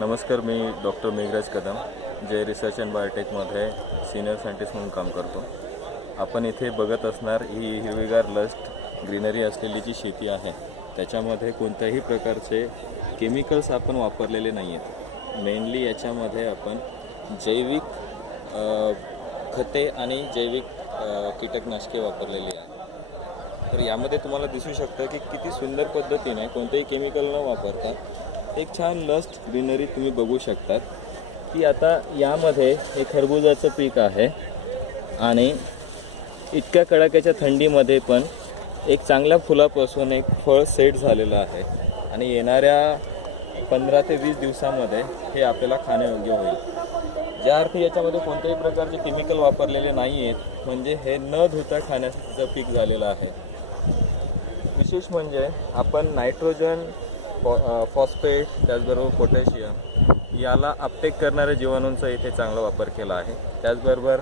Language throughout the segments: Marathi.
नमस्कार मी डॉक्टर मेघराज कदम जे रिसर्च अँड बायोटेकमध्ये सिनियर सायंटिस्ट म्हणून काम करतो. आपण इथे बघत असणार ही हिरवीगार लस्ट ग्रीनरी असलेली जी शेती आहे त्याच्यामध्ये कोणत्याही प्रकारचे केमिकल्स आपण वापरलेले नाही आहेत मेनली याच्यामध्ये आपण जैविक खते आणि जैविक कीटकनाशके वापरलेली आहेत. तर यामध्ये तुम्हाला दिसू शकतं की किती सुंदर पद्धतीने कोणतेही केमिकल न वापरता एक छान लस्ट ग्रीनरी तुम्ही बघू शकतात. की आता यामध्ये हे खरबुजाचं पीक आहे आणि इतक्या कडाक्याच्या थंडीमध्ये पण एक चांगल्या फुलापासून एक फळ सेट झालेलं आहे. आणि येणाऱ्या पंधरा ते वीस दिवसामध्ये हे आपल्याला खाण्यायोग्य होईल. ज्या अर्थी याच्यामध्ये कोणत्याही प्रकारचे केमिकल वापरलेले नाही आहेत म्हणजे हे न धुता खाण्याचं पीक झालेलं आहे. विशेष म्हणजे आपण नायट्रोजन फॉ फॉस्फेट त्याचबरोबर पोटॅशियम याला अपटेक करणाऱ्या जीवाणूंचा इथे चांगला वापर केला आहे. त्याचबरोबर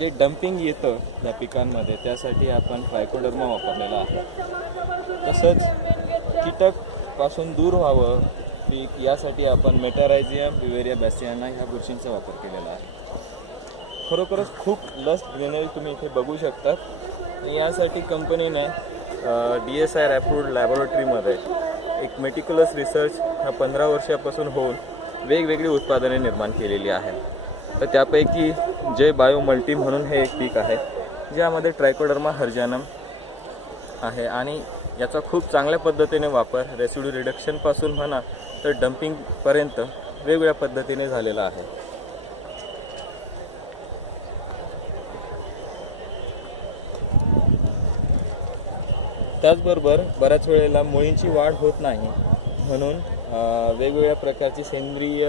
जे डम्पिंग येतं या पिकांमध्ये त्यासाठी आपण ट्रायकोडर्मा वापरलेला आहे. तसंच कीटकपासून दूर व्हावं पीक यासाठी आपण मेटारायझियम विवेरिया बॅसियाना ह्या बुरशींचा वापर केलेला आहे. खरोखरच खूप लस ग्रीनरी तुम्ही इथे बघू शकता यासाठी कंपनीने डी एस आय रॅप्रूड लॅबोरेटरीमध्ये एक मेटिक्युलस रिसर्च ह्या पंधरा वर्षापासून होऊन वेगवेगळी उत्पादने निर्माण केलेली आहेत. तर त्यापैकी जय बायो मल्टी म्हणून हे एक पीक आहे ज्यामध्ये ट्रायकोडर्मा हर्जानम आहे आणि याचा खूप चांगल्या पद्धतीने वापर रेसिड्यू रिडक्शनपासून म्हणा तर डम्पिंगपर्यंत वेगवेगळ्या पद्धतीने झालेला आहे. त्याचबरोबर बऱ्याच वेळेला मुळींची वाढ होत नाही म्हणून वेगवेगळ्या प्रकारची सेंद्रिय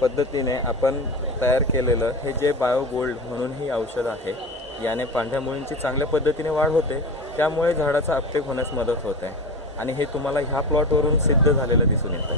पद्धतीने आपण तयार केलेलं हे जे बायो गोल्ड म्हणून ही औषध आहे याने पांढऱ्या मुळींची चांगल्या पद्धतीने वाढ होते त्यामुळे झाडाचा अपटेक होण्यास मदत होते. आणि हे तुम्हाला ह्या प्लॉटवरून सिद्ध झालेलं दिसून येतं.